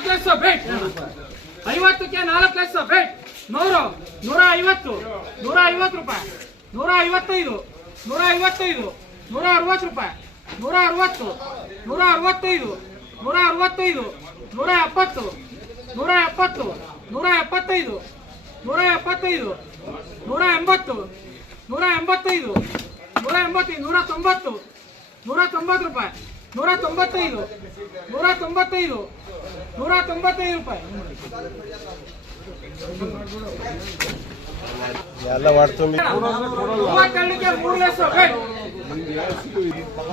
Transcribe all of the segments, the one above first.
Plus bait ಐವತ್ತಕ್ಕೆ ನಾಲ್ಕು lakh bait ನೂರು, ನೂರ ಐವತ್ತು ನೂರ ಐವತ್ತು ರೂಪಾಯಿ. ನೂರ ಐವತ್ತೈದು ನೂರ ಐವತ್ತೈದು, ನೂರ ಅರವತ್ತು ರೂಪಾಯಿ. ನೂರ ಅರವತ್ತು, ನೂರ ಅರವತ್ತೈದು ನೂರ ಅರವತ್ತೈದು, ನೂರ ಎಪ್ಪತ್ತು ನೂರ ಎಪ್ಪತ್ತು, ನೂರ ಎಪ್ಪತ್ತೈದು ನೂರ ಎಪ್ಪತ್ತೈದು, ನೂರ ಎಂಬತ್ತು, ನೂರ ಎಂಬತ್ತೈದು ನೂರ ಎಂಬತ್ತೈದು ನೂರ ತೊಂಬತ್ತು ನೂರ ತೊಂಬತ್ತು ರೂಪಾಯಿ, ನೂರ ತೊಂಬತ್ತೈದು ನೂರ ತೊಂಬತ್ತೈದು ನೂರ ತೊಂಬತ್ತೈದು ರೂಪಾಯಿ. ಎಲ್ಲ ಮಾಡ್ತುಂಬಿ ಮೂವತ್ತೆರಡಕ್ಕೆ ಮೂರು ಲಕ್ಷ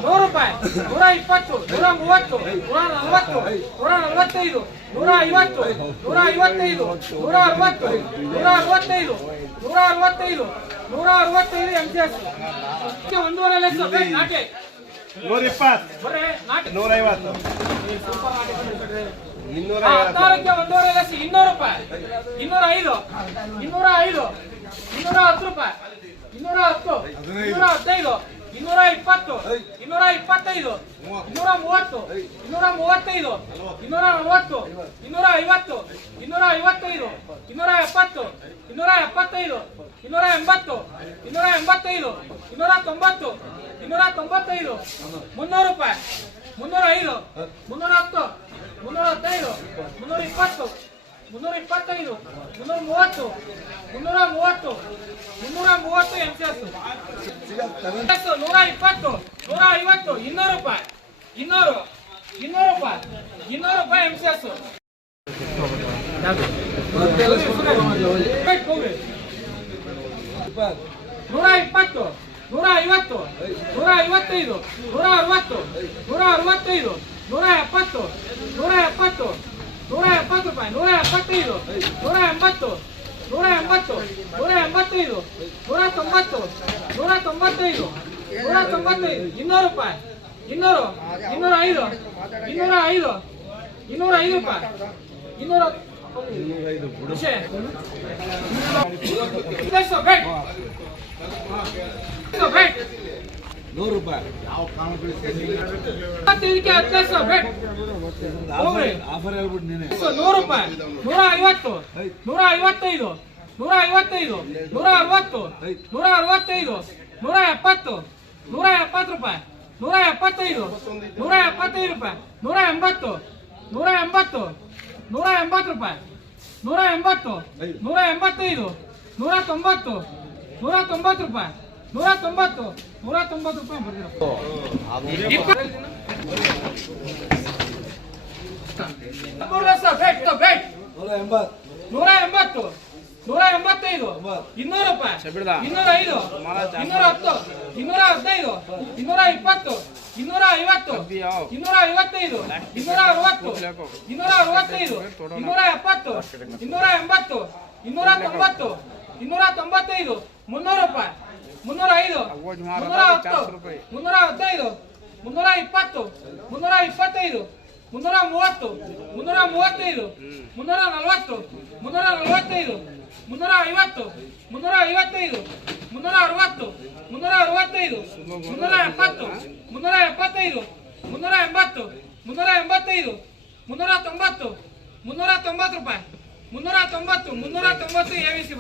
ನೂರು ರೂಪಾಯಿ. ನೂರ ಇಪ್ಪತ್ತು ನೂರ ಮೂವತ್ತು ನೂರ ನಲವತ್ತು ನೂರ ನಲವತ್ತೈದು ನೂರ ಐವತ್ತು ನೂರ ಐವತ್ತೈದು ನೂರ ಅರವತ್ತು ನೂರ ಅರವತ್ತೈದು ನೂರ ಅರವತ್ತೈದು ನೂರ ಅರವತ್ತೈದು ಎಂ ಎಸ್ ಒಂದೂವರೆ ಲಕ್ಷ ನಾಟಿ. ನೂರ ಇಪ್ಪತ್ತು ನೂರ ಐವತ್ತು ಇನ್ನೂರ ಹದಿನಾರಕ್ಕೆ ಒಂದೂವರೆ ಲಕ್ಷ ಇನ್ನೂರು ರೂಪಾಯಿ ಇನ್ನೂರ ಐದು ಇನ್ನೂರ ಐದು ಇನ್ನೂರ ಹತ್ತು ರೂಪಾಯಿ. ಇನ್ನೂರ ಹತ್ತು ಇನ್ನೂರ ಹದಿನೈದು ಇನ್ನೂರ ಇಪ್ಪತ್ತು ಇನ್ನೂರ ಇಪ್ಪತ್ತೈದು ಇನ್ನೂರ ಮೂವತ್ತು ಇನ್ನೂರ ಮೂವತ್ತೈದು ಇನ್ನೂರ ನಲವತ್ತು ಇನ್ನೂರ ಐವತ್ತು ಇನ್ನೂರ ಐವತ್ತೈದು ಇನ್ನೂರ ಎಪ್ಪತ್ತು ಇನ್ನೂರ ಎಪ್ಪತ್ತೈದು ಇನ್ನೂರ ಎಂಬತ್ತು ಇನ್ನೂರ ಎಂಬತ್ತೈದು ಇನ್ನೂರ ತೊಂಬತ್ತು ಇನ್ನೂರ ತೊಂಬತ್ತೈದು ಮುನ್ನೂರು ರೂಪಾಯಿ ಮುನ್ನೂರ ಐದು ಮುನ್ನೂರ ಹತ್ತು ಮುನ್ನೂರ ಹದಿನೈದು ಮುನ್ನೂರ ಇಪ್ಪತ್ತು ಮುನ್ನೂರ ಇಪ್ಪತ್ತೈದು ಮುನ್ನೂರ ಮೂವತ್ತು ಮುನ್ನೂರ ಮೂವತ್ತು ಮುನ್ನೂರ ಮೂವತ್ತು ಎಂ ಸಿ ಎಸ್ ನೂರ ಇಪ್ಪತ್ತು ನೂರ ಐವತ್ತು ಇನ್ನೂರು ರೂಪಾಯಿ, ಇನ್ನೂರು ಇನ್ನೂರು ರೂಪಾಯಿ ಇನ್ನೂರು ರೂಪಾಯಿ ಎಂ ಸಿ ಎಸ್ ನೂರ ಇಪ್ಪತ್ತು ನೂರ ಐವತ್ತು ನೂರ ಐವತ್ತೈದು ನೂರ ಅರವತ್ತು ನೂರ ಅರವತ್ತೈದು ನೂರ ಎಪ್ಪತ್ತು ನೂರ ಎಪ್ಪತ್ತು ನೂರ ಎಪ್ಪತ್ತು ರೂಪಾಯಿ ನೂರ ಎಪ್ಪತ್ತೈದು ನೂರ ಎಂಬತ್ತು ನೂರ ಎಂಬತ್ತು ನೂರ ಎಂಬತ್ತೈದು ನೂರ ತೊಂಬತ್ತು ನೂರ ತೊಂಬತ್ತೈದು ನೂರ ತೊಂಬತ್ತೈದು ಇನ್ನೂರು ರೂಪಾಯಿ ಇನ್ನೂರು ಇನ್ನೂರ ಐದು ಇನ್ನೂರ ಐದು ಇನ್ನೂರ ಐದು ರೂಪಾಯಿ ಇನ್ನೂರ ವಿಷಯ ನೂರು ರೂಪಾಯಿ ಹದಿನೈದು ಸಾವಿರ ಬೇಟ್ ಹೋಗ್ರಿ ಆಫರ್ ಹೇಳ್ಬಿಟ್ಟು ನೀನೆ ನೂರು ರೂಪಾಯಿ ನೂರ ಐವತ್ತು ನೂರ ಐವತ್ತೈದು ನೂರ ಐವತ್ತೈದು ನೂರ ಅರವತ್ತು ನೂರ ಅರವತ್ತೈದು ನೂರ ಎಪ್ಪತ್ತು ನೂರ ಎಪ್ಪತ್ತು ರೂಪಾಯಿ ನೂರ ಎಪ್ಪತ್ತೈದು ನೂರ ಎಪ್ಪತ್ತೈದು ರೂಪಾಯಿ ನೂರ ಎಂಬತ್ತು ನೂರ ಎಂಬತ್ತು ನೂರ ಎಂಬತ್ತು ರೂಪಾಯಿ ನೂರ ಎಂಬತ್ತು ನೂರ ಎಂಬತ್ತೈದು ನೂರ ತೊಂಬತ್ತು ನೂರ ತೊಂಬತ್ತು ರೂಪಾಯಿ ನೂರ ತೊಂಬತ್ತು ನೂರ ತೊಂಬತ್ತು ರೂಪಾಯಿ ಎಂಬತ್ತು ನೂರ ಎಂಬತ್ತು ನೂರ ಎಂಬತ್ತೈದು ಇನ್ನೂರು ರೂಪಾಯಿ. ಇನ್ನೂರ ಐದು ಇನ್ನೂರ ಹತ್ತು ಇನ್ನೂರ ಹದಿನೈದು ಇನ್ನೂರ ಇಪ್ಪತ್ತು ಇನ್ನೂರ ಐವತ್ತು ಇನ್ನೂರ ಐವತ್ತೈದು ಇನ್ನೂರ ಅರವತ್ತು ಇನ್ನೂರ ಅರವತ್ತೈದು ಇನ್ನೂರ ಎಪ್ಪತ್ತು ಇನ್ನೂರ ಎಂಬತ್ತು ಇನ್ನೂರ ತೊಂಬತ್ತು ಇನ್ನೂರ ತೊಂಬತ್ತೈದು ಮುನ್ನೂರು ರೂಪಾಯಿ. ಮುನ್ನೂರ ಐದು ಮುನ್ನೂರ ಹತ್ತು ಮುನ್ನೂರ ಹದಿನೈದು ಮುನ್ನೂರ ಇಪ್ಪತ್ತು ಮುನ್ನೂರ ಇಪ್ಪತ್ತೈದು ಮುನ್ನೂರ ಮೂವತ್ತು ಮುನ್ನೂರ ಮೂವತ್ತೈದು ಮುನ್ನೂರ ನಲವತ್ತು ಮುನ್ನೂರ ನಲವತ್ತೈದು ಮುನ್ನೂರ ಐವತ್ತು ಮುನ್ನೂರ ಐವತ್ತೈದು ಮುನ್ನೂರ ಅರವತ್ತು ಮುನ್ನೂರ ಅರವತ್ತೈದು ಮುನ್ನೂರ ಎಪ್ಪತ್ತು ಮುನ್ನೂರ ಎಪ್ಪತ್ತೈದು ಮುನ್ನೂರ ಎಂಬತ್ತು ಮುನ್ನೂರ ಎಂಬತ್ತೈದು ಮುನ್ನೂರ ತೊಂಬತ್ತು ಮುನ್ನೂರ ತೊಂಬತ್ತು ರೂಪಾಯಿ ಮುನ್ನೂರ ತೊಂಬತ್ತು ಮುನ್ನೂರ ತೊಂಬತ್ತು ಎ ವಿ ಸಿ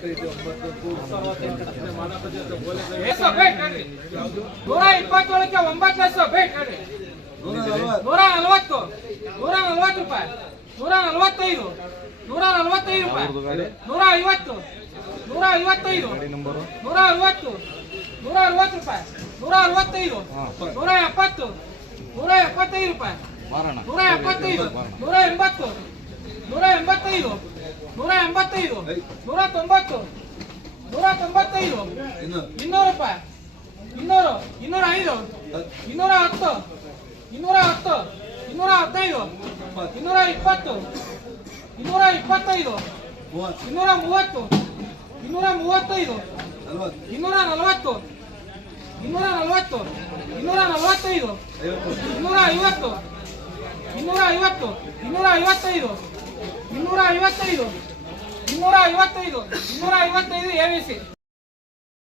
ಬರಪ್ಪ ನೂರ ಇಪ್ಪತ್ತೇಳಕ್ಕೆ ಒಂಬತ್ತು ಲಕ್ಷ ಬೇಟ್ ಹೇಳ್ರಿ ನೂರ ನಲವತ್ತು ನೂರ ನಲವತ್ತು ರೂಪಾಯಿ. ನೂರ ನಲವತ್ತೈದು ನೂರ ನಲವತ್ತೈದು ರೂಪಾಯಿ ನೂರ ಐವತ್ತು ನೂರ ಐವತ್ತೈದು ನೂರ ಅರವತ್ತು ನೂರ ಅರವತ್ತು ರೂಪಾಯಿ ನೂರ ಅರವತ್ತೈದು ನೂರ ಎಪ್ಪತ್ತು ನೂರ ಎಪ್ಪತ್ತೈದು ರೂಪಾಯಿ ನೂರ ಎಪ್ಪತ್ತೈದು, ನೂರ ಎಂಬತ್ತು ನೂರ ಎಂಬತ್ತೈದು ನೂರ ಎಂಬತ್ತೈದು ನೂರ ತೊಂಬತ್ತು ನೂರ ತೊಂಬತ್ತೈದು ಇನ್ನೂರು. ಇನ್ನೂರು ರೂಪಾಯಿ ಇನ್ನೂರು. ಇನ್ನೂರ ಐದು ಇನ್ನೂರ ಹತ್ತು. ಇನ್ನೂರ ಹತ್ತು ಇನ್ನೂರ ಹದಿನೈದು ಇನ್ನೂರ ಇಪ್ಪತ್ತು. ಇನ್ನೂರ ಇಪ್ಪತ್ತೈದು ಇನ್ನೂರ ಮೂವತ್ತು. ಇನ್ನೂರ ಮೂವತ್ತೈದು ಇನ್ನೂರ ನಲವತ್ತು. ಇನ್ನೂರ ನಲವತ್ತು ಇನ್ನೂರ ನಲವತ್ತೈದು ಇನ್ನೂರ ಐವತ್ತು. ಇನ್ನೂರ ಐವತ್ತು ಇನ್ನೂರ ಐವತ್ತೈದು ಇನ್ನೂರ ಐವತ್ತೈದು ಇನ್ನೂರ ಐವತ್ತೈದು ಇನ್ನೂರ ಐವತ್ತೈದು ಎ ವಿ ಸಿ